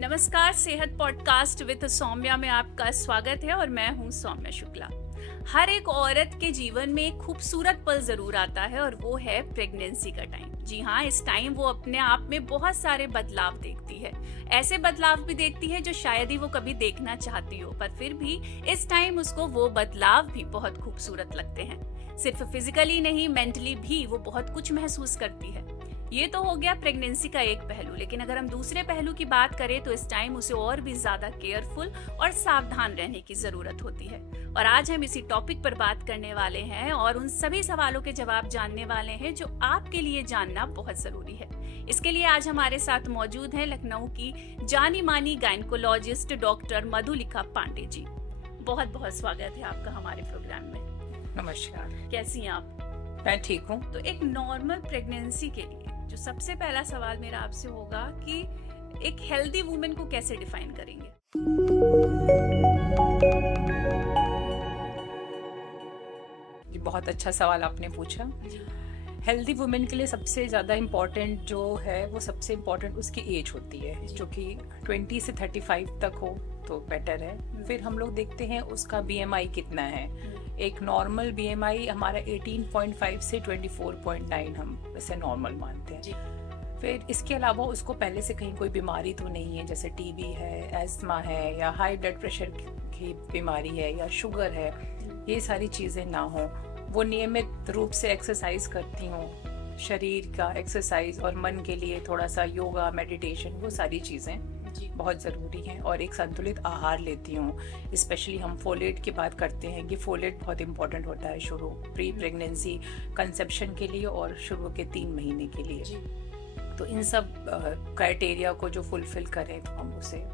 नमस्कार, सेहत podcast with Saumya में आपका स्वागत है और मैं हूं सौम्या शुक्ला। हर एक औरत के जीवन में एक खूबसूरत पल जरूर आता है और वो है प्रेगनेंसी का टाइम। जी हाँ, इस टाइम वो अपने आप में बहुत सारे बदलाव देखती है। ऐसे बदलाव भी देखती है जो शायद ही वो कभी देखना चाहती हो, पर फिर भी इस टाइम उसको वो बदलाव भी बहुत खूबसूरत लगते हैं। सिर्फ फिजिकली नहीं, मेंटली भी वो बहुत कुछ महसूस करती है। ये तो हो गया प्रेगनेंसी का एक पहलू, लेकिन अगर हम दूसरे पहलू की बात करें तो इस टाइम उसे और भी ज्यादा केयरफुल और सावधान रहने की जरूरत होती है। और आज हम इसी टॉपिक पर बात करने वाले हैं और उन सभी सवालों के जवाब जानने वाले हैं जो आपके लिए जानना बहुत जरूरी है। इसके लिए आज हमारे साथ मौजूद हैं लखनऊ की जानी मानी गायनेकोलॉजिस्ट डॉक्टर मधुलिका पांडे जी। बहुत बहुत स्वागत है आपका हमारे प्रोग्राम में। नमस्कार। कैसी हैं आप? मैं ठीक हूँ। तो एक नॉर्मल प्रेगनेंसी के लिए जो सबसे पहला सवाल मेरा आपसे होगा कि एक हेल्दी वुमेन को कैसे डिफाइन करेंगे? बहुत अच्छा सवाल आपने पूछा। हेल्दी वुमेन के लिए सबसे ज़्यादा इम्पोर्टेंट जो है वो सबसे इम्पोर्टेंट उसकी एज होती है, जो कि 20 से 35 तक हो तो बेटर है। फिर हम लोग देखते हैं उसका BMI कितना है। एक नॉर्मल BMI हमारा 18.5 से 24.9 हम इसे नॉर्मल मानते हैं। फिर इसके अलावा उसको पहले से कहीं कोई बीमारी तो नहीं है, जैसे TB है, एस्थमा है या हाई ब्लड प्रेशर की बीमारी है या शुगर है, ये सारी चीज़ें ना हो। वो नियमित रूप से एक्सरसाइज करती हूँ, शरीर का एक्सरसाइज और मन के लिए थोड़ा सा योगा, मेडिटेशन, वो सारी चीज़ें बहुत ज़रूरी हैं। और एक संतुलित आहार लेती हूँ। स्पेशली हम फोलेट की बात करते हैं कि फोलेट बहुत इंपॉर्टेंट होता है शुरू प्री प्रेगनेंसी कंसेप्शन के लिए और शुरू के 3 महीने के लिए। तो इन सब क्राइटेरिया को जो फुलफिल करें तो हम उसे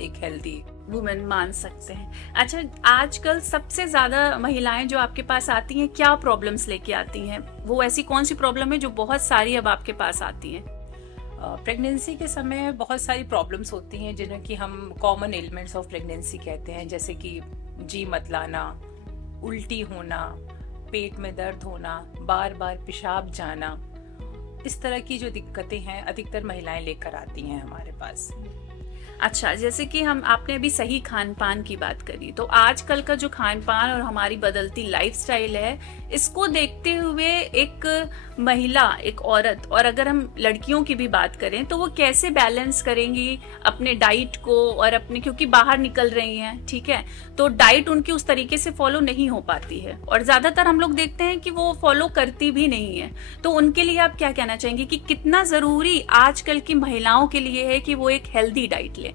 एक हेल्दी वुमेन मान सकते हैं। अच्छा, आजकल सबसे ज्यादा महिलाएं जो आपके पास आती हैं, क्या प्रॉब्लम्स लेके आती हैं? वो ऐसी कौन सी प्रॉब्लम है जो बहुत सारी अब आपके पास आती हैं? प्रेगनेंसी के समय बहुत सारी प्रॉब्लम्स होती हैं जिन्हें कि हम कॉमन एलिमेंट्स ऑफ प्रेगनेंसी कहते हैं, जैसे कि जी मत लाना, उल्टी होना, पेट में दर्द होना, बार बार पेशाब जाना। इस तरह की जो दिक्कतें हैं अधिकतर महिलाएं लेकर आती हैं हमारे पास। अच्छा, जैसे कि आपने अभी सही खान पान की बात करी, तो आजकल का जो खान पान और हमारी बदलती लाइफस्टाइल है, इसको देखते हुए एक महिला, एक औरत, और अगर हम लड़कियों की भी बात करें तो वो कैसे बैलेंस करेंगी अपने डाइट को और अपने, क्योंकि बाहर निकल रही हैं, ठीक है, तो डाइट उनकी उस तरीके से फॉलो नहीं हो पाती है और ज्यादातर हम लोग देखते हैं कि वो फॉलो करती भी नहीं है। तो उनके लिए आप क्या कहना चाहेंगे कि कितना जरूरी आजकल की महिलाओं के लिए है कि वो एक हेल्दी डाइट लें?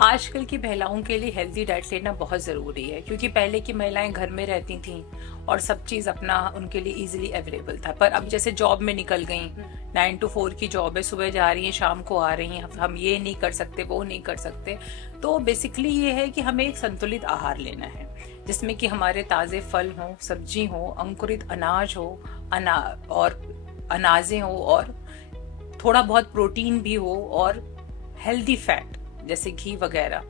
आजकल की महिलाओं के लिए हेल्दी डाइट लेना बहुत ज़रूरी है, क्योंकि पहले की महिलाएं घर में रहती थीं और सब चीज़ अपना उनके लिए इजीली अवेलेबल था। पर अब जैसे जॉब में निकल गई, 9 to 4 की जॉब है, सुबह जा रही हैं, शाम को आ रही हैं, हम ये नहीं कर सकते, वो नहीं कर सकते। तो बेसिकली ये है कि हमें एक संतुलित आहार लेना है जिसमें कि हमारे ताज़े फल हों, सब्जी हो, अंकुरित अनाज हो, और अनाजें हो, और थोड़ा बहुत प्रोटीन भी हो, और हेल्दी फैट जैसे घी वगैरह,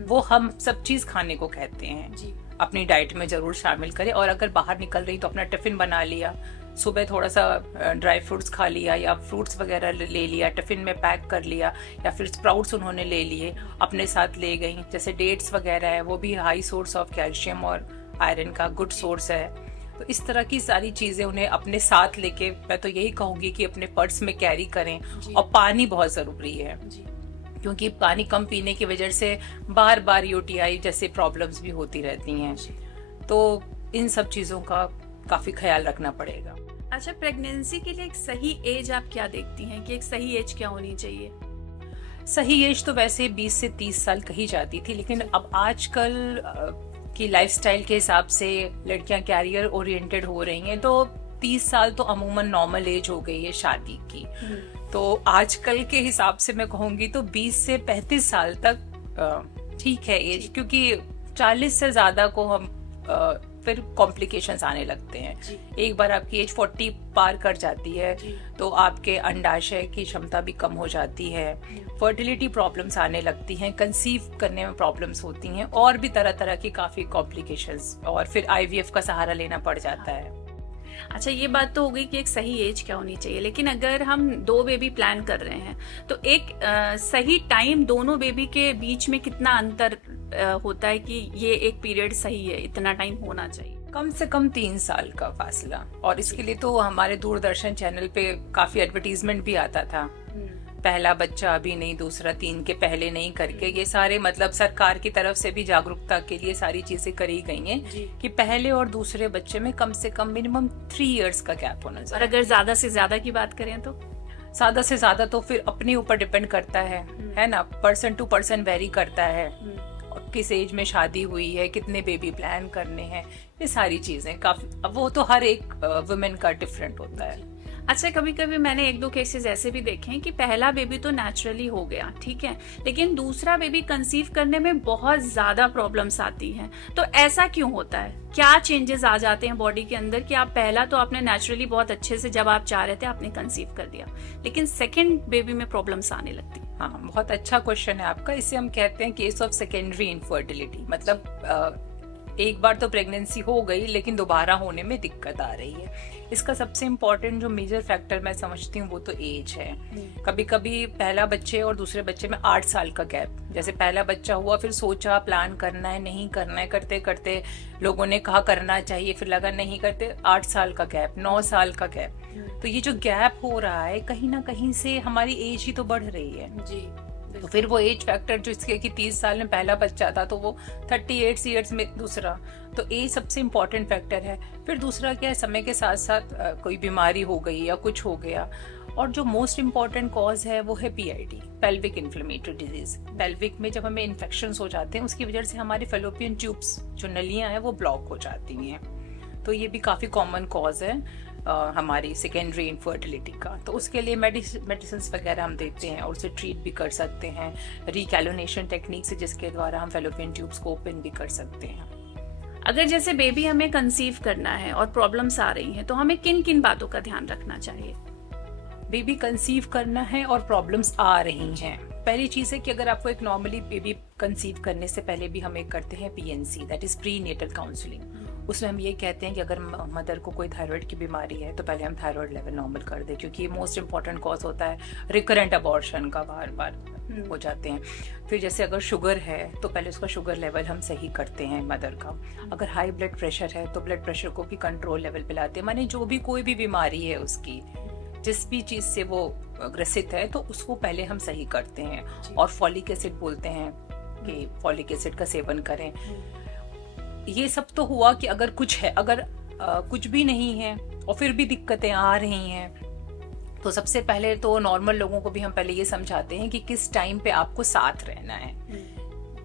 वो हम सब चीज खाने को कहते हैं जी। अपनी डाइट में जरूर शामिल करें। और अगर बाहर निकल रही तो अपना टिफिन बना लिया, सुबह थोड़ा सा ड्राई फ्रूट्स खा लिया या फ्रूट्स वगैरह ले लिया, टिफिन में पैक कर लिया, या फिर स्प्राउट्स उन्होंने ले लिए अपने साथ ले गई। जैसे डेट्स वगैरह है, वो भी हाई सोर्स ऑफ कैल्शियम और आयरन का गुड सोर्स है। तो इस तरह की सारी चीजें उन्हें अपने साथ लेके, मैं तो यही कहूंगी कि अपने पर्स में कैरी करें। और पानी बहुत जरूरी है, क्योंकि पानी कम पीने की वजह से बार बार UTI जैसे प्रॉब्लम्स भी होती रहती हैं। तो इन सब चीजों का काफी ख्याल रखना पड़ेगा। अच्छा, प्रेगनेंसी के लिए एक सही एज आप क्या देखती हैं कि एक सही एज क्या होनी चाहिए? सही एज तो वैसे 20 से 30 साल कही जाती थी, लेकिन अब आजकल की लाइफस्टाइल के हिसाब से लड़कियां कैरियर ओरिएंटेड हो रही हैं, तो 30 साल तो अमूमन नॉर्मल एज हो गई है शादी की। तो आजकल के हिसाब से मैं कहूंगी तो 20 से 35 साल तक ठीक है एज, क्योंकि 40 से ज्यादा को हम फिर कॉम्प्लिकेशंस आने लगते हैं। एक बार आपकी एज 40 पार कर जाती है तो आपके अंडाशय की क्षमता भी कम हो जाती है, फर्टिलिटी प्रॉब्लम्स आने लगती हैं, कंसीव करने में प्रॉब्लम्स होती हैं, और भी तरह तरह की काफी कॉम्प्लिकेशंस, और फिर IVF का सहारा लेना पड़ जाता है। अच्छा, ये बात तो हो गई कि एक सही एज क्या होनी चाहिए, लेकिन अगर हम 2 बेबी प्लान कर रहे हैं तो एक सही टाइम दोनों बेबी के बीच में कितना अंतर होता है कि ये एक पीरियड सही है, इतना टाइम होना चाहिए? कम से कम 3 साल का फासला। और इसके लिए तो हमारे दूरदर्शन चैनल पे काफी एडवर्टीजमेंट भी आता था, पहला बच्चा अभी नहीं, दूसरा 3 के पहले नहीं करके। ये सारे मतलब सरकार की तरफ से भी जागरूकता के लिए सारी चीजें करी गई हैं कि पहले और दूसरे बच्चे में कम से कम मिनिमम 3 इयर्स का गैप होना चाहिए। और अगर ज्यादा से ज्यादा की बात करें तो ज्यादा से ज्यादा तो फिर अपने ऊपर डिपेंड करता है ना, पर्सन टू पर्सन वेरी करता है, किस एज में शादी हुई है, कितने बेबी प्लान करने हैं, ये सारी चीजें काफी, अब वो तो हर एक वुमेन का डिफरेंट होता है। अच्छा, कभी कभी मैंने 1-2 केसेस ऐसे भी देखे हैं कि पहला बेबी तो नेचुरली हो गया, ठीक है, लेकिन दूसरा बेबी कंसीव करने में बहुत ज्यादा प्रॉब्लम्स आती हैं। तो ऐसा क्यों होता है? क्या चेंजेस आ जाते हैं बॉडी के अंदर कि आप पहला तो आपने नेचुरली बहुत अच्छे से जब आप चाह रहे थे आपने कंसीव कर दिया, लेकिन सेकेंड बेबी में प्रॉब्लम्स आने लगती? हाँ, बहुत अच्छा क्वेश्चन है आपका। इसे हम कहते हैं केस ऑफ सेकेंडरी इनफर्टिलिटी। मतलब एक बार तो प्रेगनेंसी हो गई लेकिन दोबारा होने में दिक्कत आ रही है। इसका सबसे इम्पोर्टेंट जो मेजर फैक्टर मैं समझती हूँ वो तो एज है। कभी कभी पहला बच्चे और दूसरे बच्चे में 8 साल का गैप, जैसे पहला बच्चा हुआ फिर सोचा प्लान करना है नहीं करना है, करते करते लोगों ने कहा करना चाहिए, फिर लगा नहीं करते, 8 साल का गैप, 9 साल का गैप। तो ये जो गैप हो रहा है कहीं ना कहीं से हमारी एज ही तो बढ़ रही है जी। तो फिर वो एज फैक्टर जो इसके कि 30 साल में पहला बच्चा था तो वो 38 ईयर्स में दूसरा, तो एज सबसे इम्पोर्टेंट फैक्टर है। फिर दूसरा क्या है, समय के साथ साथ कोई बीमारी हो गई या कुछ हो गया। और जो मोस्ट इम्पॉर्टेंट कॉज है वो है PID, pelvic inflammatory disease. Pelvic में जब हमें इन्फेक्शंस हो जाते हैं उसकी वजह से हमारे फेलोपियन ट्यूब्स जो नलियां हैं वो ब्लॉक हो जाती हैं। तो ये भी काफी कॉमन कॉज है हमारी सेकेंडरी इनफर्टिलिटी का। तो उसके लिए मेडिसिन वगैरह हम देते हैं और उसे ट्रीट भी कर सकते हैं रिकैलोनेशन टेक्निक से, जिसके द्वारा हम फेलोपियन ट्यूब्स को ओपन भी कर सकते हैं। अगर जैसे बेबी हमें कंसीव करना है और प्रॉब्लम्स आ रही हैं तो हमें किन किन बातों का ध्यान रखना चाहिए? बेबी कंसीव करना है और प्रॉब्लम्स आ रही हैं, पहली चीज है कि अगर आपको एक नॉर्मली बेबी कंसीव करने से पहले भी हम एक करते हैं PNC, that is prenatal counselling. उसमें हम ये कहते हैं कि अगर मदर को कोई थायराइड की बीमारी है तो पहले हम थायराइड लेवल नॉर्मल कर दें, क्योंकि ये मोस्ट इंपॉर्टेंट कॉज होता है रिकरेंट अबॉर्शन का, बार बार हो जाते हैं। फिर जैसे अगर शुगर है तो पहले उसका शुगर लेवल हम सही करते हैं मदर का। अगर हाई ब्लड प्रेशर है तो ब्लड प्रेशर को भी कंट्रोल लेवल पे लाते हैं, माने जो भी कोई भी बीमारी है उसकी, जिस भी चीज से वो ग्रसित है तो उसको पहले हम सही करते हैं। और फॉलिक एसिड बोलते हैं कि फॉलिक एसिड का सेवन करें। ये सब तो हुआ कि अगर कुछ है, अगर कुछ भी नहीं है और फिर भी दिक्कतें आ रही हैं तो सबसे पहले तो नॉर्मल लोगों को भी हम पहले ये समझाते हैं कि किस टाइम पे आपको साथ रहना है।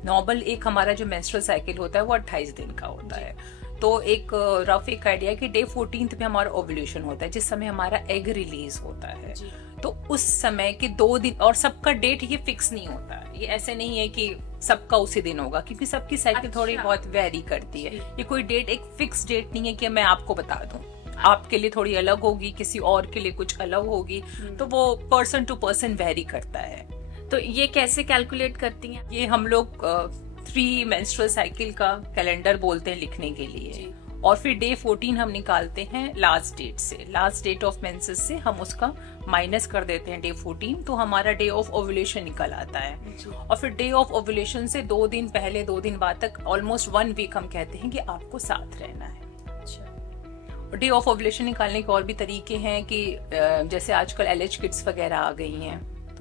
नॉर्मल एक हमारा जो मेंस्ट्रुअल साइकिल होता है वो 28 दिन का होता है। तो एक रफ एक आइडिया है कि डे 14 पे हमारा ओव्यूलेशन होता है, जिस समय हमारा एग रिलीज होता है। तो उस समय के 2 दिन, और सबका डेट ये फिक्स नहीं होता है, ये ऐसे नहीं है कि सबका उसी दिन होगा, क्योंकि सबकी साइकिल थोड़ी बहुत वेरी करती है। ये कोई डेट एक फिक्स डेट नहीं है कि मैं आपको बता दूं, आपके लिए थोड़ी अलग होगी, किसी और के लिए कुछ अलग होगी। तो वो पर्सन टू पर्सन वेरी करता है। तो ये कैसे कैलकुलेट करती हैं? ये हम लोग 3 मेंस्ट्रुअल साइकिल का कैलेंडर बोलते हैं लिखने के लिए, और फिर डे 14 हम निकालते हैं लास्ट डेट से, लास्ट डेट ऑफ मेंसेस से हम उसका माइनस कर देते हैं डे 14, तो हमारा डे ऑफ ओव्यूलेशन निकल आता है। और फिर डे ऑफ ओव्यूलेशन से 2 दिन पहले 2 दिन बाद तक ऑलमोस्ट 1 वीक हम कहते हैं कि आपको साथ रहना है। डे ऑफ ओव्यूलेशन निकालने के और भी तरीके हैं कि जैसे आजकल LH किट्स वगैरह आ गई हैं,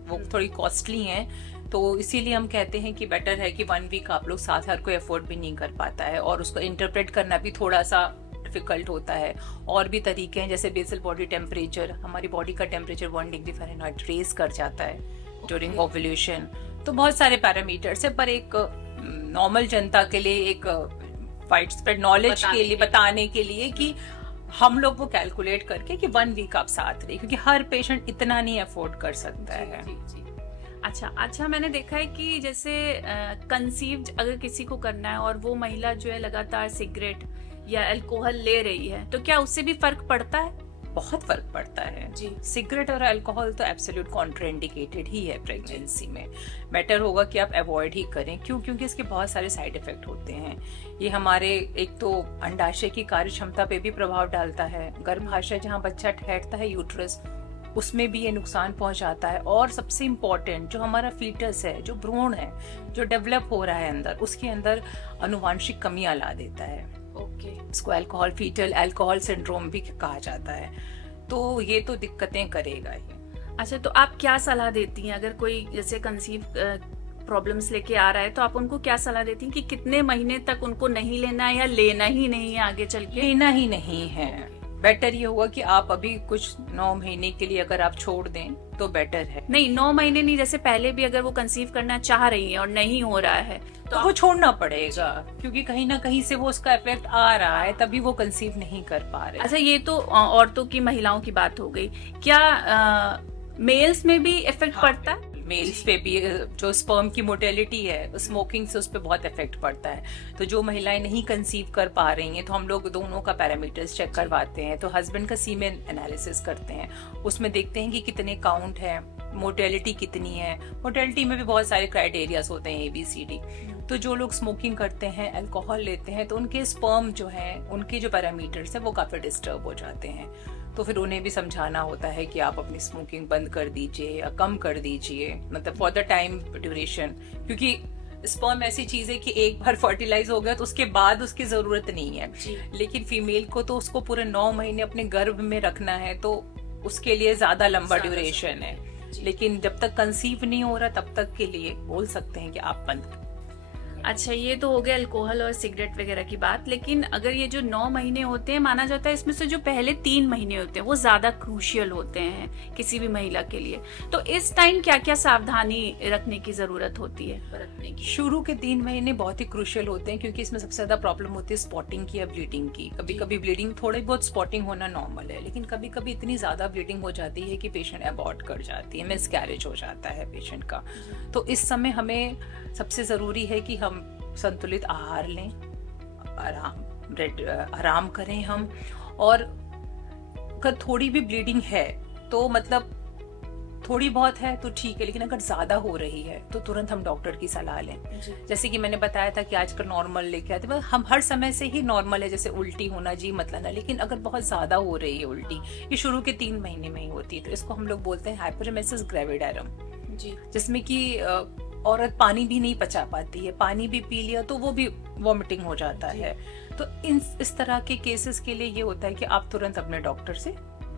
वो थोड़ी कॉस्टली हैं, तो इसीलिए हम कहते हैं कि बेटर है कि 1 वीक आप लोग साथ, हर कोई अफोर्ड भी नहीं कर पाता है और उसको इंटरप्रेट करना भी थोड़ा सा डिफिकल्ट होता है। और भी तरीके हैं जैसे बेसल बॉडी टेम्परेचर, हमारी बॉडी का टेम्परेचर 1 डिग्री फ़ारेनहाइट रेज कर जाता है ड्यूरिंग ओव्यूलेशन। तो बहुत सारे पैरामीटर्स है, पर एक नॉर्मल जनता के लिए, एक वाइड स्प्रेड नॉलेज के लिए, बताने के लिए कि हम लोग वो कैलकुलेट करके कि 1 वीक आप साथ रहे, क्योंकि हर पेशेंट इतना नहीं अफोर्ड कर सकता है। जी। अच्छा, मैंने देखा है कि जैसे कंसीव अगर किसी को करना है और वो महिला जो है लगातार सिगरेट या अल्कोहल ले रही है, तो क्या उससे भी फर्क पड़ता है? बहुत फर्क पड़ता है जी। सिगरेट और अल्कोहल तो एब्सोल्यूट कॉन्ट्राइंडिकेटेड ही है प्रेगनेंसी में। बेटर होगा कि आप अवॉइड ही करें। क्यों? क्योंकि इसके बहुत सारे साइड इफेक्ट होते हैं। ये हमारे एक तो अंडाशय की कार्य क्षमता पे भी प्रभाव डालता है। गर्भाशय जहाँ बच्चा ठहरता है, यूट्रस, उसमें भी ये नुकसान पहुंचाता है। और सबसे इम्पोर्टेंट, जो हमारा फीटस है, जो भ्रूण है, जो डेवलप हो रहा है अंदर, उसके अंदर अनुवांशिक कमियां ला देता है। इसको अल्कोहल फीटल अल्कोहल सिंड्रोम भी कहा जाता है। तो ये तो दिक्कतें करेगा ही। अच्छा, तो आप क्या सलाह देती हैं अगर कोई जैसे कंसीव प्रॉब्लम्स लेके आ रहा है, तो आप उनको क्या सलाह देती हैं कि कितने महीने तक उनको नहीं लेना है या लेना ही नहीं है आगे चल के? लेना ही नहीं है। बेटर ये होगा कि आप अभी कुछ 9 महीने के लिए अगर आप छोड़ दें तो बेटर है। नहीं, 9 महीने नहीं, जैसे पहले भी अगर वो कंसीव करना चाह रही है और नहीं हो रहा है तो वो छोड़ना पड़ेगा, क्योंकि कहीं ना कहीं से वो उसका इफेक्ट आ रहा है, तभी वो कंसीव नहीं कर पा रहे। अच्छा, ये तो औरतों की, महिलाओं की बात हो गई। क्या मेल्स में भी इफेक्ट पड़ता है? मेल्स पे भी जो स्पर्म की मोटेलिटी है, स्मोकिंग से उस पर बहुत इफेक्ट पड़ता है। तो जो महिलाएं नहीं कंसीव कर पा रही हैं, तो हम लोग दोनों का पैरामीटर्स चेक करवाते हैं। तो हस्बैंड का सीमेन एनालिसिस करते हैं, उसमें देखते हैं कि कितने काउंट है, मोटेलिटी कितनी है। मोटेलिटी में भी बहुत सारे क्राइटेरियाज होते हैं, ABCD। तो जो लोग स्मोकिंग करते हैं, अल्कोहल लेते हैं, तो उनके स्पर्म जो है, उनके जो पैरामीटर्स है वो काफी डिस्टर्ब हो जाते हैं। तो फिर उन्हें भी समझाना होता है कि आप अपनी स्मोकिंग बंद कर दीजिए या कम कर दीजिए, मतलब फॉर द टाइम ड्यूरेशन। क्योंकि स्पर्म ऐसी चीज है कि एक बार फर्टिलाइज हो गया तो उसके बाद उसकी जरूरत नहीं है। लेकिन फीमेल को तो उसको पूरे 9 महीने अपने गर्भ में रखना है, तो उसके लिए ज्यादा लंबा ड्यूरेशन है। लेकिन जब तक कंसीव नहीं हो रहा तब तक के लिए बोल सकते हैं कि आप बंद करें। अच्छा, ये तो हो गया अल्कोहल और सिगरेट वगैरह की बात। लेकिन अगर ये जो 9 महीने होते हैं, माना जाता है इसमें से जो पहले 3 महीने होते हैं वो ज्यादा क्रूशियल होते हैं किसी भी महिला के लिए। तो इस टाइम क्या क्या सावधानी रखने की जरूरत होती है, बरतने की? शुरू के 3 महीने बहुत ही क्रूशियल होते हैं, क्योंकि इसमें सबसे ज्यादा प्रॉब्लम होती है स्पॉटिंग की या ब्लीडिंग की। कभी कभी ब्लीडिंग, थोड़ी बहुत स्पॉटिंग होना नॉर्मल है, लेकिन कभी कभी इतनी ज्यादा ब्लीडिंग हो जाती है कि पेशेंट अबॉर्ट कर जाती है, मिसकैरेज हो जाता है पेशेंट का। तो इस समय हमें सबसे जरूरी है कि हम संतुलित आहार लें, आराम करें हम। और अगर थोड़ी भी ब्लीडिंग है तो मतलब थोड़ी बहुत है तो ठीक है, लेकिन अगर ज्यादा हो रही है तो तुरंत हम डॉक्टर की सलाह लें। जैसे कि मैंने बताया था कि आजकल नॉर्मल लेके आते, हम हर समय से ही नॉर्मल है, जैसे उल्टी होना, जी मत लाना। लेकिन अगर बहुत ज्यादा हो रही है उल्टी, ये शुरू के 3 महीने में ही होती है, तो इसको हम लोग बोलते हैं हाइपरेमेसिस ग्रेविडारम, जिसमें कि औरत पानी भी नहीं पचा पाती है, पानी भी पी लिया तो वो भी वॉमिटिंग हो जाता है। तो इस तरह के केसेस के लिए ये होता है कि आप तुरंत अपने डॉक्टर से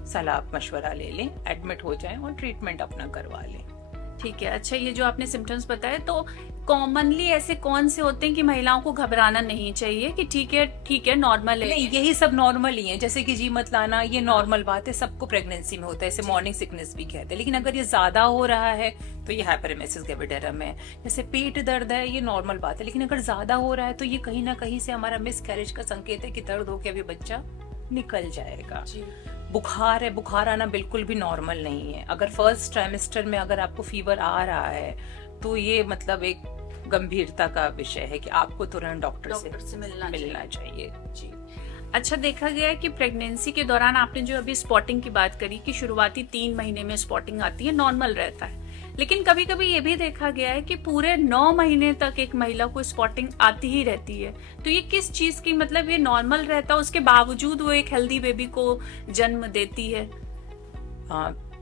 सलाह मशवरा ले लें, एडमिट हो जाएं और ट्रीटमेंट अपना करवा लें। ठीक है। अच्छा, ये जो आपने सिम्टम्स बताए, तो कॉमनली ऐसे कौन से होते हैं कि महिलाओं को घबराना नहीं चाहिए कि ठीक है नॉर्मल है? नहीं, यही सब नॉर्मल ही है। जैसे कि जी मत लाना, ये नॉर्मल बात है, सबको प्रेगनेंसी में होता है, इसे मॉर्निंग सिकनेस भी कहते हैं। लेकिन अगर ये ज्यादा हो रहा है तो ये हाइपरेमेसिस ग्रेविडारम है। जैसे पेट दर्द है, ये नॉर्मल बात है, लेकिन अगर ज्यादा हो रहा है तो ये कहीं ना कहीं से हमारा मिसकैरेज का संकेत है कि दर्द होकर अभी बच्चा निकल जाएगा। बुखार है, बुखार आना बिल्कुल भी नॉर्मल नहीं है। अगर फर्स्ट ट्राइमेस्टर में अगर आपको फीवर आ रहा है तो ये मतलब एक गंभीरता का विषय है कि आपको तुरंत डॉक्टर से मिलना चाहिए। जी। अच्छा, देखा गया है कि प्रेगनेंसी के दौरान, आपने जो अभी स्पॉटिंग की बात करी कि शुरुआती 3 महीने में स्पॉटिंग आती है, नॉर्मल रहता है। लेकिन कभी कभी ये भी देखा गया है कि पूरे 9 महीने तक एक महिला को स्पॉटिंग आती ही रहती है। तो ये किस चीज की, मतलब ये नॉर्मल रहता है, उसके बावजूद वो एक हेल्दी बेबी को जन्म देती है?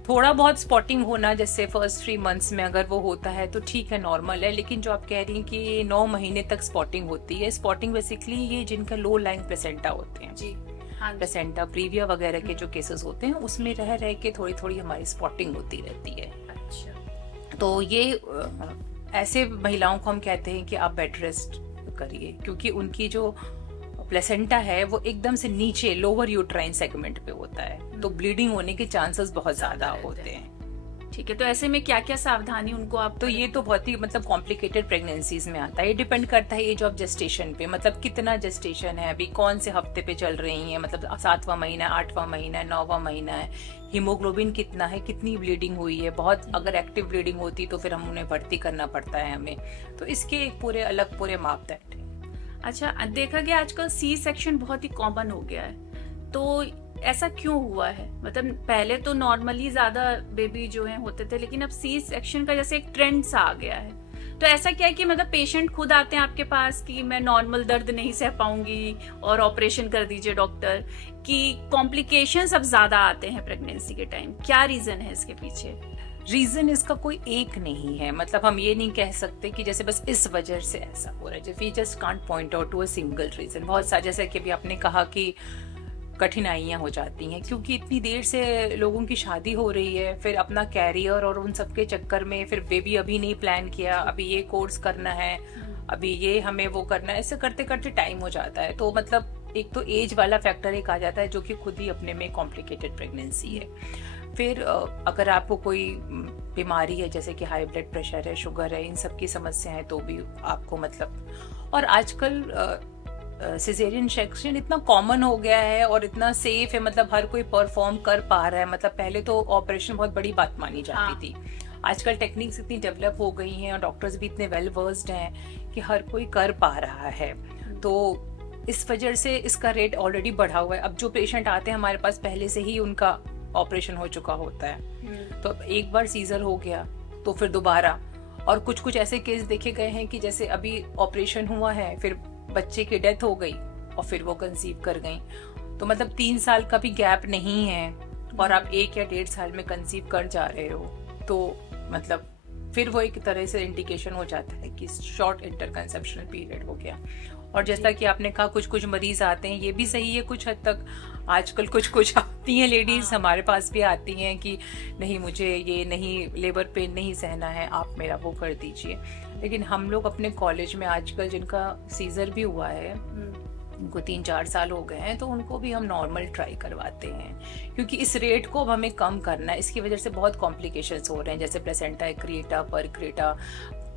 थोड़ा बहुत स्पॉटिंग होना, जैसे फर्स्ट 3 मंथ्स में अगर वो होता है तो ठीक है, नॉर्मल है। लेकिन जो आप कह रही हैं कि 9 महीने तक स्पॉटिंग होती है, स्पॉटिंग बेसिकली ये जिनका लो लाइन प्लेसेंटा होते हैं, प्लेसेंटा प्रीविया वगैरह के जो केसेस होते हैं, उसमें रह रह के थोड़ी थोड़ी हमारी स्पॉटिंग होती रहती है। तो ये ऐसे महिलाओं को हम कहते हैं कि आप बेड रेस्ट करिए, क्योंकि उनकी जो प्लेसेंटा है वो एकदम से नीचे लोअर यूट्राइन सेगमेंट पे होता है, तो ब्लीडिंग होने के चांसेस बहुत ज्यादा होते हैं। ठीक है। तो ऐसे में क्या क्या सावधानी उनको आप? तो ये तो बहुत ही मतलब कॉम्प्लिकेटेड प्रेगनेंसीज में आता है। ये डिपेंड करता है एज ऑफ जेस्टेशन पे, मतलब कितना जेस्टेशन है, अभी कौन से हफ्ते पे चल रही है, मतलब 7वां महीना, 8वां महीना, 9वां महीना है, हीमोग्लोबिन कितना है, कितनी ब्लीडिंग हुई है। बहुत अगर एक्टिव ब्लीडिंग होती तो फिर हम उन्हें भर्ती करना पड़ता है हमें। तो इसके एक पूरे अलग पूरे मापदंड है। अच्छा, देखा गया आजकल C सेक्शन बहुत ही कॉमन हो गया है, तो ऐसा क्यों हुआ है? मतलब पहले तो नॉर्मली ज्यादा बेबी जो है होते थे, लेकिन अब सी सेक्शन का जैसे एक ट्रेंड सा आ गया है। तो ऐसा क्या है कि मतलब पेशेंट खुद आते हैं आपके पास कि मैं नॉर्मल दर्द नहीं सह पाऊंगी और ऑपरेशन कर दीजिए डॉक्टर, कि कॉम्प्लिकेशंस अब ज्यादा आते हैं प्रेगनेंसी के टाइम? क्या रीजन है इसके पीछे? रीजन इसका कोई एक नहीं है, मतलब हम ये नहीं कह सकते कि जैसे बस इस वजह से ऐसा हो रहा है। We just can't point out to a single reason. बहुत सारे, जैसे कि अभी आपने कहा कि कठिनाइयां हो जाती हैं क्योंकि इतनी देर से लोगों की शादी हो रही है, फिर अपना कैरियर और उन सब के चक्कर में फिर बेबी अभी नहीं प्लान किया, अभी ये कोर्स करना है, अभी ये हमें वो करना है, ऐसे करते करते टाइम हो जाता है। तो मतलब एक तो एज वाला फैक्टर एक आ जाता है जो कि खुद ही अपने में कॉम्प्लिकेटेड प्रेगनेंसी है। फिर अगर आपको कोई बीमारी है जैसे कि हाई ब्लड प्रेशर है, शुगर है, इन सब की समस्या है तो भी आपको मतलब, और आजकल सिजेरियन सेक्शन इतना कॉमन हो गया है और इतना सेफ है, मतलब हर कोई परफॉर्म कर पा रहा है। मतलब पहले तो ऑपरेशन बहुत बड़ी बात मानी जाती थी, आजकल टेक्निक्स इतनी डेवलप हो गई हैं और डॉक्टर्स भी इतने वेल वर्स्ड हैं कि हर कोई कर पा रहा है। तो इस वजह से इसका रेट ऑलरेडी बढ़ा हुआ है। अब जो पेशेंट आते हैं हमारे पास पहले से ही उनका ऑपरेशन हो चुका होता है, तो अब एक बार सीजर हो गया तो फिर दोबारा, और कुछ कुछ ऐसे केस देखे गए हैं कि जैसे अभी ऑपरेशन हुआ है, फिर बच्चे की डेथ हो गई और फिर वो कंसीव कर गई। तो मतलब 3 साल का भी गैप नहीं है और आप 1 या 1.5 साल में कंसीव कर जा रहे हो, तो मतलब फिर वो एक तरह से इंडिकेशन हो जाता है कि शॉर्ट इंटरकंसेप्शनल पीरियड हो गया। और जैसा कि आपने कहा कुछ कुछ मरीज आते हैं, ये भी सही है कुछ हद तक। आजकल कुछ कुछ आती हैं लेडीज, हमारे पास भी आती हैं कि नहीं मुझे ये नहीं, लेबर पेन नहीं सहना है, आप मेरा वो कर दीजिए। लेकिन हम लोग अपने कॉलेज में आजकल जिनका सीजर भी हुआ है, उनको 3-4 साल हो गए हैं, तो उनको भी हम नॉर्मल ट्राई करवाते हैं क्योंकि इस रेट को अब हमें कम करना है। इसकी वजह से बहुत कॉम्प्लिकेशंस हो रहे हैं, जैसे प्लेसेंटा एक्रिएटा, परक्रेटा,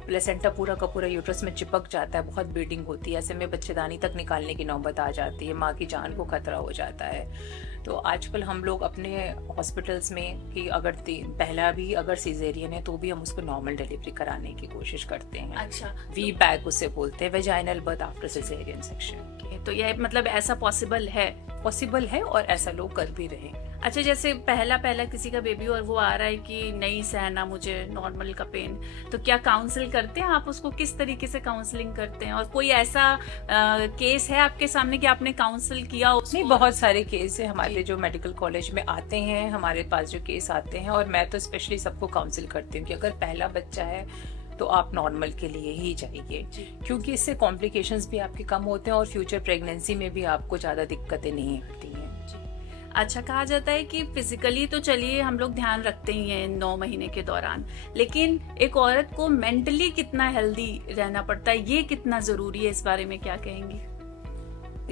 प्लेसेंटा पूरा का पूरा यूट्रस में चिपक जाता है, बहुत ब्लीडिंग होती है, ऐसे में बच्चेदानी तक निकालने की नौबत आ जाती है, माँ की जान को खतरा हो जाता है। तो आजकल हम लोग अपने हॉस्पिटल्स में कि अगर पहला भी अगर सिजेरियन है तो भी हम उसको नॉर्मल डिलीवरी कराने की कोशिश करते हैं। अच्छा, वी बैग उसे बोलते हैं, vaginal birth after caesarean section. तो यह मतलब ऐसा पॉसिबल है और ऐसा लोग कर भी रहे। अच्छा, जैसे पहला किसी का बेबी और वो आ रहा है कि नहीं सहना मुझे नॉर्मल का पेन, तो क्या काउंसिल करते हैं आप उसको? किस तरीके से काउंसलिंग करते हैं? और कोई ऐसा केस है आपके सामने कि आपने काउंसिल किया उसको? नहीं, बहुत सारे केस है हमारे जो मेडिकल कॉलेज में आते हैं, हमारे पास जो केस आते हैं, और मैं तो स्पेशली सबको काउंसिल करती हूँ कि अगर पहला बच्चा है तो आप नॉर्मल के लिए ही जाइए, क्योंकि इससे कॉम्प्लिकेशंस भी आपके कम होते हैं और फ्यूचर प्रेगनेंसी में भी आपको ज्यादा दिक्कतें नहीं आती हैं। अच्छा, कहा जाता है कि फिजिकली तो चलिए हम लोग ध्यान रखते ही हैं 9 महीने के दौरान, लेकिन एक औरत को मेंटली कितना हेल्दी रहना पड़ता है, ये कितना जरूरी है, इस बारे में क्या कहेंगी?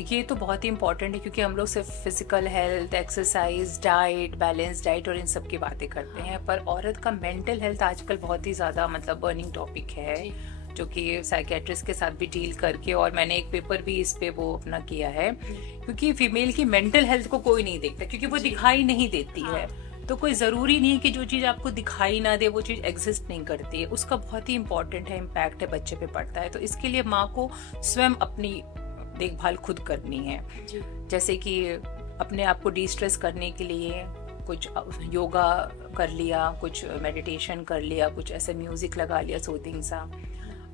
ये तो बहुत ही इम्पोर्टेंट है क्योंकि हम लोग सिर्फ physical health, exercise, diet, balance diet और इन सब की बातें करते हैं, पर औरत का मेंटल हेल्थ आजकल बहुत ही ज्यादा मतलब बर्निंग टॉपिक है, जो कि साइकेट्रिस्ट के साथ भी डील करके, और मैंने एक पेपर भी इस पे वो अपना किया है, क्योंकि फीमेल की मेंटल हेल्थ को कोई नहीं देखता क्योंकि वो दिखाई नहीं देती है। तो कोई जरूरी नहीं है कि जो चीज आपको दिखाई ना दे वो चीज एग्जिस्ट नहीं करती है, उसका बहुत ही इंपॉर्टेंट है, इम्पैक्ट है, बच्चे पे पड़ता है। तो इसके लिए माँ को स्वयं अपनी देखभाल खुद करनी है, जैसे कि अपने आप को डिस्ट्रेस करने के लिए कुछ योगा कर लिया, कुछ मेडिटेशन कर लिया, कुछ ऐसे म्यूजिक लगा लिया सूदिंग सा,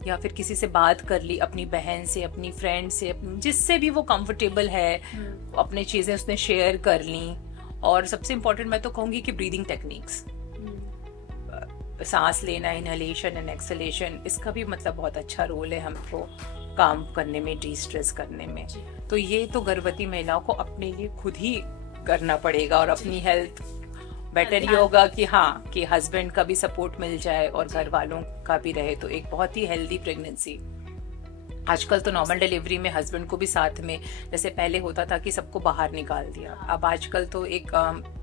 या फिर किसी से बात कर ली, अपनी बहन से, अपनी फ्रेंड से, जिससे भी वो कंफर्टेबल है, अपनी चीजें उसने शेयर कर ली। और सबसे इम्पोर्टेंट मैं तो कहूंगी कि ब्रीदिंग टेक्निक्स, सांस लेना, इनहेलेशन एंड एक्सहेलेशन, इसका भी मतलब बहुत अच्छा रोल है हमको काम करने में, डिस्ट्रेस करने में। तो ये तो गर्भवती महिलाओं को अपने लिए खुद ही करना पड़ेगा, और अपनी हेल्थ बेटर ये होगा कि हाँ, कि हस्बैंड का भी सपोर्ट मिल जाए और घर वालों का भी रहे, तो एक बहुत ही हेल्दी प्रेगनेंसी। आजकल तो नॉर्मल डिलीवरी में हस्बैंड को भी साथ में, जैसे पहले होता था कि सबको बाहर निकाल दिया, अब आजकल तो एक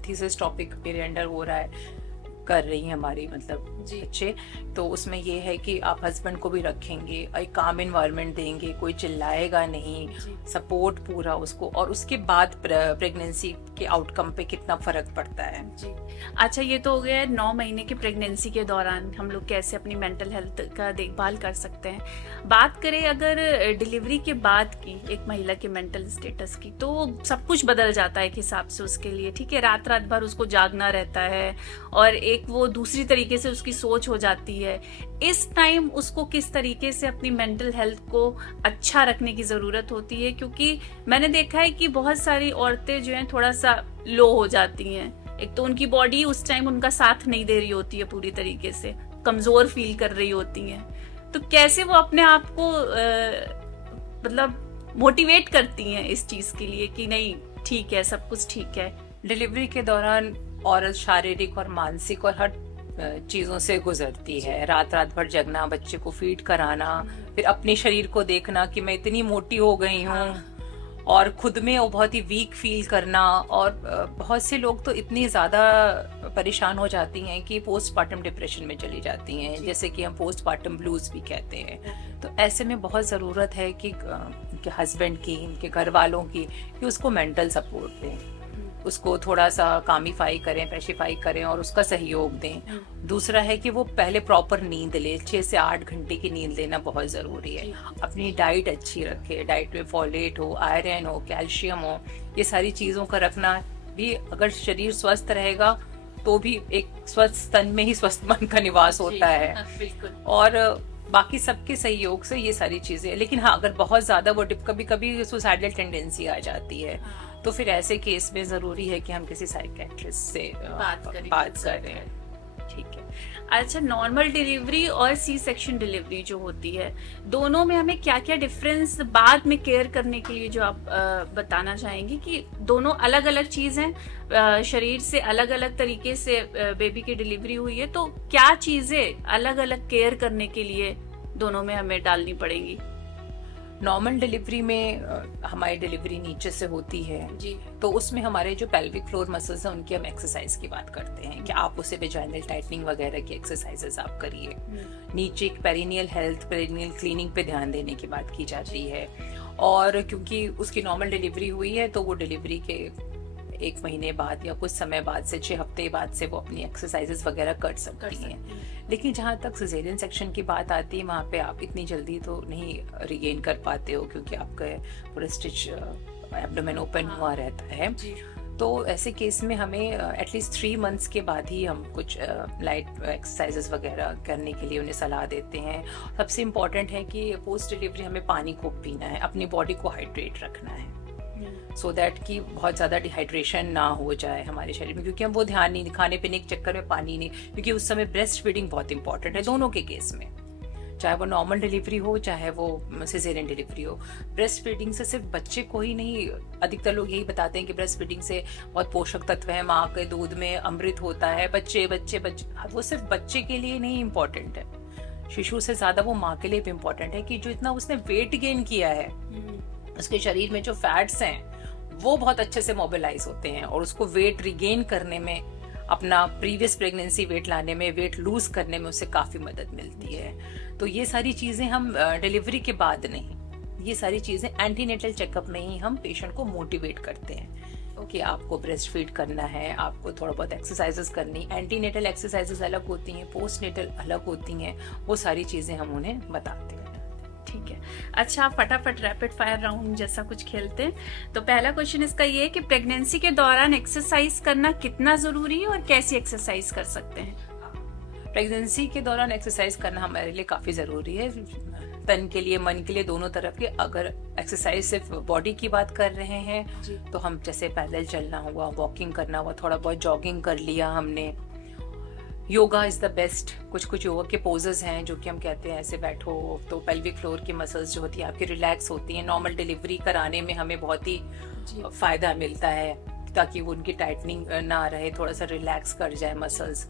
थीसिस टॉपिक मेरे अंडर हो रहा है कर रही हैं हमारी मतलब बच्चे, तो उसमें ये है कि आप हस्बैंड को भी रखेंगे, एक काम इन्वायरमेंट देंगे, कोई चिल्लाएगा नहीं, सपोर्ट पूरा उसको, और उसके बाद प्रेगनेंसी के आउटकम पे कितना फर्क पड़ता है। जी। अच्छा, ये तो हो गया 9 महीने की प्रेगनेंसी के दौरान हम लोग कैसे अपनी मेंटल हेल्थ का देखभाल कर सकते हैं। बात करें अगर डिलीवरी के बाद की एक महिला के मेंटल स्टेटस की, तो सब कुछ बदल जाता है एक हिसाब से उसके लिए। ठीक है, रात रात भर उसको जागना रहता है और एक वो दूसरी तरीके से उसकी सोच हो जाती है। इस टाइम उसको किस तरीके से अपनी मेंटल हेल्थ को अच्छा रखने की जरूरत होती है, क्योंकि मैंने देखा है कि बहुत सारी औरतें जो हैं थोड़ा सा लो हो जाती हैं। एक तो उनकी बॉडी उस टाइम उनका साथ नहीं दे रही होती है पूरी तरीके से, कमजोर फील कर रही होती हैं, तो कैसे वो अपने आप को मतलब मोटिवेट करती हैं इस चीज के लिए कि नहीं ठीक है, सब कुछ ठीक है। डिलीवरी के दौरान औरत शारीरिक और मानसिक और हर चीजों से गुजरती है। रात रात भर जगना, बच्चे को फीड कराना, फिर अपने शरीर को देखना कि मैं इतनी मोटी हो गई हूँ, और खुद में वो बहुत ही वीक फील करना। और बहुत से लोग तो इतनी ज्यादा परेशान हो जाती हैं कि पोस्टमार्टम डिप्रेशन में चली जाती हैं, जैसे कि हम पोस्टमार्टम ब्लूज भी कहते हैं। तो ऐसे में बहुत जरूरत है कि उनके हस्बैंड की, उनके घर वालों की, कि उसको मेंटल सपोर्ट दें, उसको थोड़ा सा कामिफाई करें, पैसिफाई करें और उसका सहयोग दें। दूसरा है कि वो पहले प्रॉपर नींद ले, 6 से 8 घंटे की नींद लेना बहुत जरूरी है। अपनी डाइट अच्छी रखे, डाइट में फोलेट हो, आयरन हो, कैल्शियम हो, ये सारी चीजों का रखना भी। अगर शरीर स्वस्थ रहेगा तो भी एक स्वस्थ तन में ही स्वस्थ मन का निवास होता है। और बाकी सबके सहयोग से ये सारी चीजें। लेकिन हाँ, अगर बहुत ज्यादा वो कभी कभी सुसाइडल टेंडेंसी आ जाती है, तो फिर ऐसे केस में जरूरी है कि हम किसी साइकियाट्रिस्ट से बात करें। ठीक है। अच्छा, नॉर्मल डिलीवरी और सी सेक्शन डिलीवरी जो होती है, दोनों में हमें क्या क्या डिफरेंस बाद में केयर करने के लिए जो आप बताना चाहेंगी, कि दोनों अलग अलग चीज हैं, शरीर से अलग अलग तरीके से बेबी की डिलीवरी हुई है, तो क्या चीजें अलग अलग केयर करने के लिए दोनों में हमें डालनी पड़ेंगी? नॉर्मल डिलीवरी में हमारी डिलीवरी नीचे से होती है जी, तो उसमें हमारे जो पेल्विक फ्लोर मसल्स हैं उनकी हम एक्सरसाइज की बात करते हैं कि आप उसे वेजाइनल टाइटनिंग वगैरह की एक्सरसाइजेस आप करिए। नीचे पेरिनियल हेल्थ, पेरिनियल क्लीनिंग पे ध्यान देने की बात की जाती है। और क्योंकि उसकी नॉर्मल डिलीवरी हुई है तो वो डिलीवरी के 1 महीने बाद या कुछ समय बाद से 6 हफ्ते बाद से वो अपनी एक्सरसाइजेस वगैरह कर सकती हैं। लेकिन जहाँ तक सिजेरियन सेक्शन की बात आती है, वहाँ पे आप इतनी जल्दी तो नहीं रिगेन कर पाते हो, क्योंकि आपका पूरा स्टिच एब्डोमेन ओपन हुआ रहता है। तो ऐसे केस में हमें एटलीस्ट 3 मंथ्स के बाद ही हम कुछ लाइट एक्सरसाइजेस वगैरह करने के लिए उन्हें सलाह देते हैं। सबसे इम्पोर्टेंट है कि पोस्ट डिलीवरी हमें पानी खूब पीना है, अपनी बॉडी को हाइड्रेट रखना है, सो दैट कि बहुत ज़्यादा डिहाइड्रेशन ना हो जाए हमारे शरीर में, क्योंकि हम वो ध्यान नहीं, खाने पीने के चक्कर में पानी नहीं, क्योंकि उस समय ब्रेस्ट फीडिंग बहुत इंपॉर्टेंट है दोनों के केस में, चाहे वो नॉर्मल डिलीवरी हो चाहे वो सिजेरियन डिलीवरी हो। ब्रेस्ट फीडिंग से सिर्फ बच्चे को ही नहीं, अधिकतर लोग यही बताते हैं कि ब्रेस्ट फीडिंग से बहुत पोषक तत्व है, माँ के दूध में अमृत होता है, बच्चे बच्चे बच्चे, वो सिर्फ बच्चे के लिए नहीं इम्पोर्टेंट है, शिशु से ज्यादा वो माँ के लिए भी इम्पोर्टेंट है कि जो इतना उसने वेट गेन किया है, उसके शरीर में जो फैट्स हैं वो बहुत अच्छे से मोबिलाइज होते हैं और उसको वेट रिगेन करने में, अपना प्रीवियस प्रेगनेंसी वेट लाने में, वेट लूज करने में उससे काफी मदद मिलती है। तो ये सारी चीजें हम डिलीवरी के बाद नहीं, ये सारी चीजें एंटीनेटल चेकअप में ही हम पेशेंट को मोटिवेट करते हैं कि आपको ब्रेस्ट फीड करना है, आपको थोड़ा बहुत एक्सरसाइजेस करनी। एंटीनेटल एक्सरसाइजेस अलग होती हैं, पोस्टनेटल अलग होती हैं, वो सारी चीजें हम उन्हें बताते हैं। ठीक है। अच्छा, फटाफट रैपिड फायर राउंड जैसा कुछ खेलते हैं। तो पहला क्वेश्चन इसका ये है कि प्रेगनेंसी के दौरान एक्सरसाइज करना कितना जरूरी है और कैसी एक्सरसाइज कर सकते हैं? प्रेगनेंसी के दौरान एक्सरसाइज करना हमारे लिए काफी जरूरी है, तन के लिए, मन के लिए, दोनों तरफ के। अगर एक्सरसाइज सिर्फ बॉडी की बात कर रहे हैं तो हम जैसे पैदल चलना हुआ, वॉकिंग करना हुआ, थोड़ा बहुत जॉगिंग कर लिया हमने। Yoga is the best. कुछ योगा के पोजेस हैं जो कि हम कहते हैं ऐसे बैठो तो पेल्विक फ्लोर की मसल्स जो होती है आपकी रिलैक्स होती हैं। नॉर्मल डिलीवरी कराने में हमें बहुत ही फायदा मिलता है ताकि वो उनकी टाइटनिंग ना रहे, थोड़ा सा रिलैक्स कर जाए मसल्स।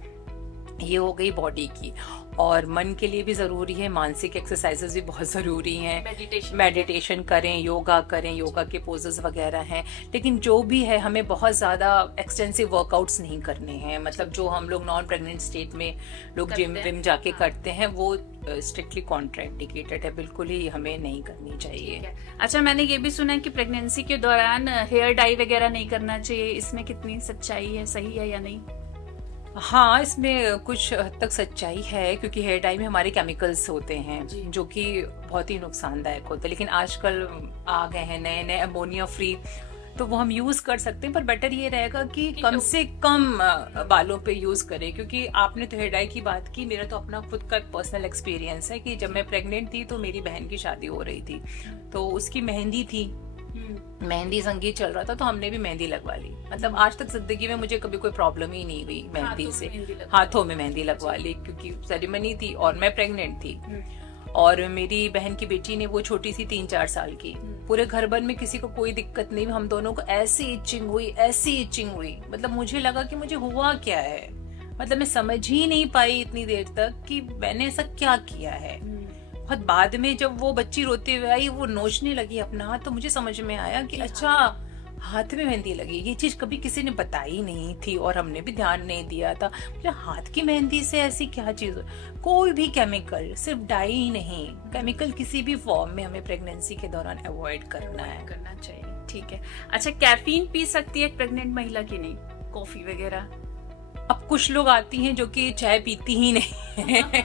ये हो गई बॉडी की। और मन के लिए भी ज़रूरी है, मानसिक एक्सरसाइजेस भी बहुत ज़रूरी हैं। मेडिटेशन करें, योगा करें, योगा के पोजेस वगैरह हैं। लेकिन जो भी है, हमें बहुत ज़्यादा एक्सटेंसिव वर्कआउट्स नहीं करने हैं। मतलब जो हम लोग नॉन प्रेग्नेंट स्टेट में लोग जिम विम जाके करते हैं, वो स्ट्रिक्टली कॉन्ट्राइंडिकेटेड है, बिल्कुल ही हमें नहीं करनी चाहिए। अच्छा, मैंने ये भी सुना है कि प्रेगनेंसी के दौरान हेयर डाई वगैरह नहीं करना चाहिए, इसमें कितनी सच्चाई है, सही है या नहीं? हाँ, इसमें कुछ हद तक सच्चाई है, क्योंकि हेयर डाई में हमारे केमिकल्स होते हैं जो कि बहुत ही नुकसानदायक होते हैं। लेकिन आजकल आ गए हैं नए नए अमोनिया फ्री, तो वो हम यूज कर सकते हैं। पर बेटर ये रहेगा कि कम से कम बालों पे यूज करें। क्योंकि आपने तो हेयर डाई की बात की, मेरा तो अपना खुद का पर्सनल एक्सपीरियंस है कि जब मैं प्रेग्नेंट थी तो मेरी बहन की शादी हो रही थी, तो उसकी मेहंदी थी, मेहंदी संगीत चल रहा था, तो हमने भी मेहंदी लगवा ली। मतलब आज तक जिंदगी में मुझे कभी कोई प्रॉब्लम ही नहीं हुई मेहंदी से। हाथों में मेहंदी लगवा ली, क्योंकि सेरेमनी थी और मैं प्रेग्नेंट थी। और मेरी बहन की बेटी ने, वो छोटी सी 3-4 साल की, पूरे घर भर में किसी को कोई दिक्कत नहीं, हम दोनों को ऐसी इचिंग हुई, ऐसी इचिंग हुई। मतलब मुझे लगा कि मुझे हुआ क्या है, मतलब मैं समझ ही नहीं पाई इतनी देर तक कि मैंने ऐसा क्या किया है। बहुत बाद में जब वो बच्ची रोते हुए आई, वो नोचने लगी अपना हाथ, तो मुझे समझ में आया कि अच्छा, हाथ में मेहंदी लगी। ये चीज कभी किसी ने बताई नहीं थी और हमने भी ध्यान नहीं दिया था। मतलब हाथ की मेहंदी से ऐसी क्या चीज? कोई भी केमिकल, सिर्फ डाई ही नहीं, केमिकल किसी भी फॉर्म में हमें प्रेगनेंसी के दौरान अवॉइड करना चाहिए। ठीक है। अच्छा, कैफीन पी सकती है प्रेग्नेंट महिला की नहीं, कॉफी वगैरह? अब कुछ लोग आती हैं जो कि चाय पीती ही नहीं है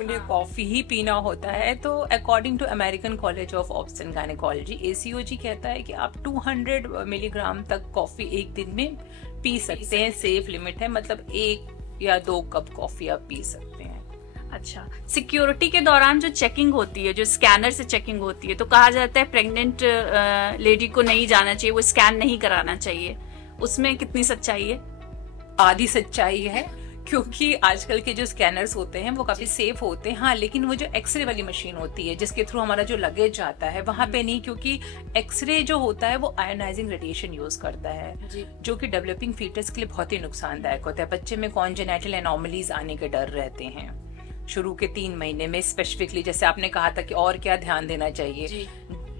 उन्हें कॉफी ही पीना होता है। तो according to American College of Obs and Gynaecology, ACOG कहता है कि आप 200 मिलीग्राम तक कॉफी एक दिन में पी सकते हैं। सेफ लिमिट है, मतलब 1 या 2 कप कॉफी आप पी सकते हैं। अच्छा, सिक्योरिटी के दौरान जो चेकिंग होती है, जो स्कैनर से चेकिंग होती है, तो कहा जाता है प्रेग्नेंट लेडी को नहीं जाना चाहिए, वो स्कैन नहीं कराना चाहिए, उसमें कितनी सच्चाई है? आधी सच्चाई है, क्योंकि आजकल के जो स्कैनर्स होते हैं वो काफी सेफ होते हैं। हाँ, लेकिन वो जो एक्सरे वाली मशीन होती है जिसके थ्रू हमारा जो लगेज जाता है, वहां पे नहीं, क्योंकि एक्सरे जो होता है वो आयोनाइजिंग रेडिएशन यूज करता है, जो कि डेवलपिंग फीटस के लिए बहुत ही नुकसानदायक होता है। बच्चे में कॉन्जेनिटल एनोमलीज आने के डर रहते हैं शुरू के 3 महीने में स्पेसिफिकली। जैसे आपने कहा था कि और क्या ध्यान देना चाहिए,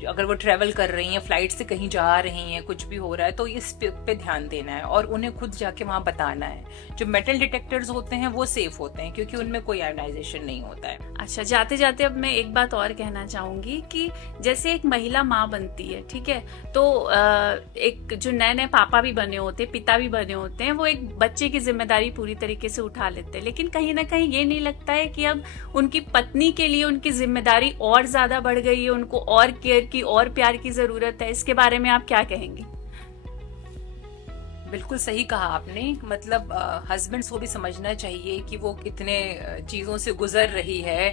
अगर वो ट्रेवल कर रही हैं, फ्लाइट से कहीं जा रही हैं, कुछ भी हो रहा है, तो इस पे ध्यान देना है और उन्हें खुद जाके वहां बताना है। जो मेटल डिटेक्टर्स होते हैं वो सेफ होते हैं, क्योंकि उनमें कोई आयोनाइजेशन नहीं होता है। अच्छा, जाते जाते अब मैं एक बात और कहना चाहूंगी कि जैसे एक महिला माँ बनती है, ठीक है, तो एक जो नए नए पापा भी बने होते हैं, पिता भी बने होते हैं, वो एक बच्चे की जिम्मेदारी पूरी तरीके से उठा लेते हैं। लेकिन कहीं ना कहीं ये नहीं लगता है कि अब उनकी पत्नी के लिए उनकी जिम्मेदारी और ज्यादा बढ़ गई है, उनको और केयर की और प्यार की जरूरत है? इसके बारे में आप क्या कहेंगी? बिल्कुल सही कहा आपने। मतलब हस्बैंड्स को भी समझना चाहिए कि वो कितने चीजों से गुजर रही है।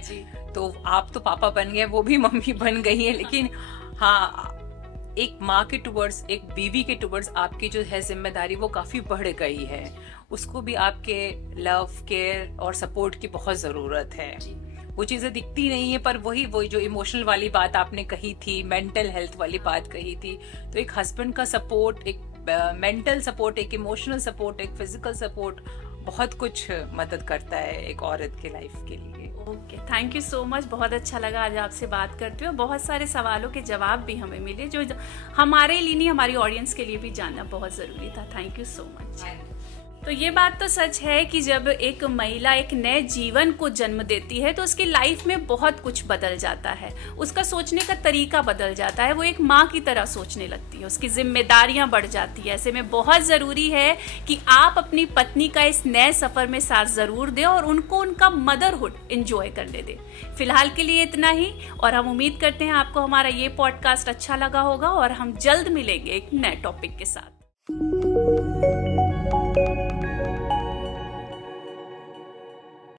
तो आप तो पापा बन गए, वो भी मम्मी बन गई है, लेकिन हाँ, एक माँ के टुवर्ड्स, एक बीवी के टुवर्ड्स आपकी जो है जिम्मेदारी वो काफी बढ़ गई है। उसको भी आपके लव, केयर और सपोर्ट की बहुत जरूरत है। वो चीजें दिखती नहीं है, पर वही जो इमोशनल वाली बात आपने कही थी, मेंटल हेल्थ वाली बात कही थी, तो एक हस्बैंड का सपोर्ट, एक मेंटल सपोर्ट, एक इमोशनल सपोर्ट, एक फिजिकल सपोर्ट बहुत कुछ मदद करता है एक औरत के लाइफ के लिए। Okay, thank you so much. बहुत अच्छा लगा आज आपसे बात करते हुए। बहुत सारे सवालों के जवाब भी हमें मिले जो हमारे लिए नहीं, हमारी ऑडियंस के लिए भी जानना बहुत जरूरी था। Thank you so much. तो ये बात तो सच है कि जब एक महिला एक नए जीवन को जन्म देती है तो उसकी लाइफ में बहुत कुछ बदल जाता है, उसका सोचने का तरीका बदल जाता है, वो एक माँ की तरह सोचने लगती है, उसकी जिम्मेदारियां बढ़ जाती है। ऐसे में बहुत ज़रूरी है कि आप अपनी पत्नी का इस नए सफ़र में साथ ज़रूर दें और उनको उनका मदरहुड एंजॉय करने दें। फिलहाल के लिए इतना ही, और हम उम्मीद करते हैं आपको हमारा ये पॉडकास्ट अच्छा लगा होगा और हम जल्द मिलेंगे एक नए टॉपिक के साथ।